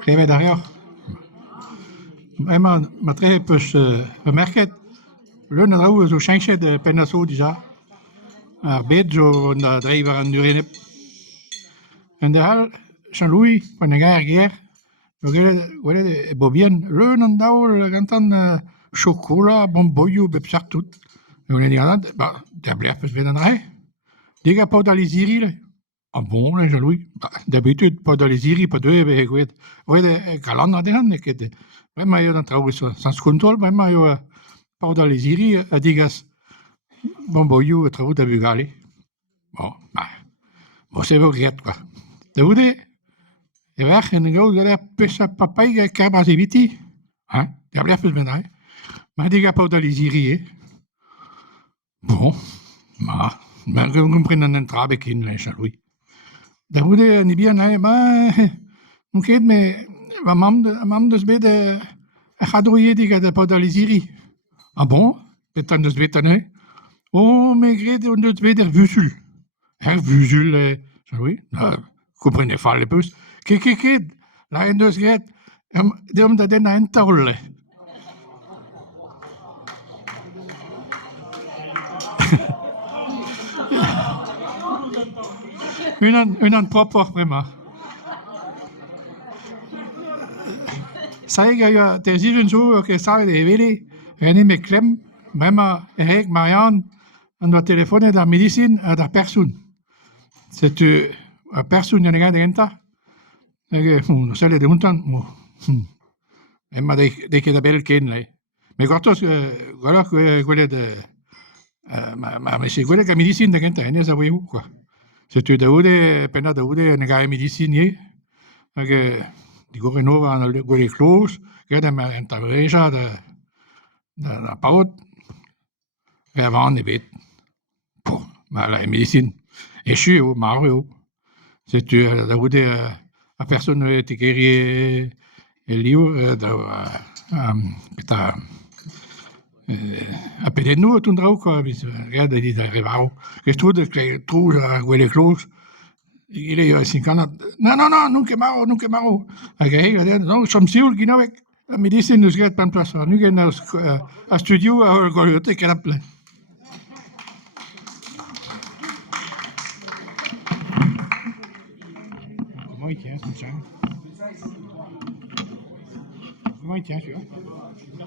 Geef daar maar tre peus bemerket leun an daou zo cheñchet pennaso dija ar bet zo na dreiver an durenep. En de hal Jean-Louis pan a ger gwelet e bobian leun an daoul gantan chokola bonboioù bep sartout. Gwelet diganat, der bler peus bet an dra. Diga paout al iziri le. Ah bon, Jean-Louis, d'habitude paout al iziri pa deuet e gwelet galant a dehan ket bremañ eo d'an traoù sans kontrol, bremañ eo paout al iziri a digas bonboioù a traoù da bugale. Bon, bo se vo graet quoi. Da oude e vech en gaout galer peus a papaig a kerbraz eviti. Der bler peus bet an dra. Ma diga paout al iziri Bon, ben kompren an entrabe kin, Jean-Louis. Da oude ni bihan n'on ket me va mam deus bet a c'hadrouiedig a paout al iziri. Ah bon, petra deus bet an Oh, me gret on deus bet vuzul. Vuzul, Jean-Louis, kompren e fall e peus. Ket, la en deus gret, deom da den a entaol. Unan propor bremañ. Saeg a te zijen zo ket savet e vele, rené me klem, bremañ Eric, Marianne, an doa telefonet ar medicin ad ar persoun. Setu ar persoun yon egan genta. No sell de untan, emma de ket a bel ken lai. Me gortoz gwelet ma mese gwelet a medicin da genta enez a voeou quoi. Setu da oude penna da oude en ega medicin ye. Di gorenova an gwelet kloz, gret am en tabereja da paout ver van e bet. Ma la medicin echu eo, mar eo. Setu da oude a person te kerie e liv a pedet nou a tun draou quoi, gret a dit a revaro. Gestrout trou a gwelet kloz, ile eo sin kanat, non, n'on ket maro. Hag a dit, non, chom sioul ginavek, a medicin eus gret pan plas. Nu gen a studio a ol goliote ket ap le. Comment il tient, ce machin? Comment il tient, celui-là?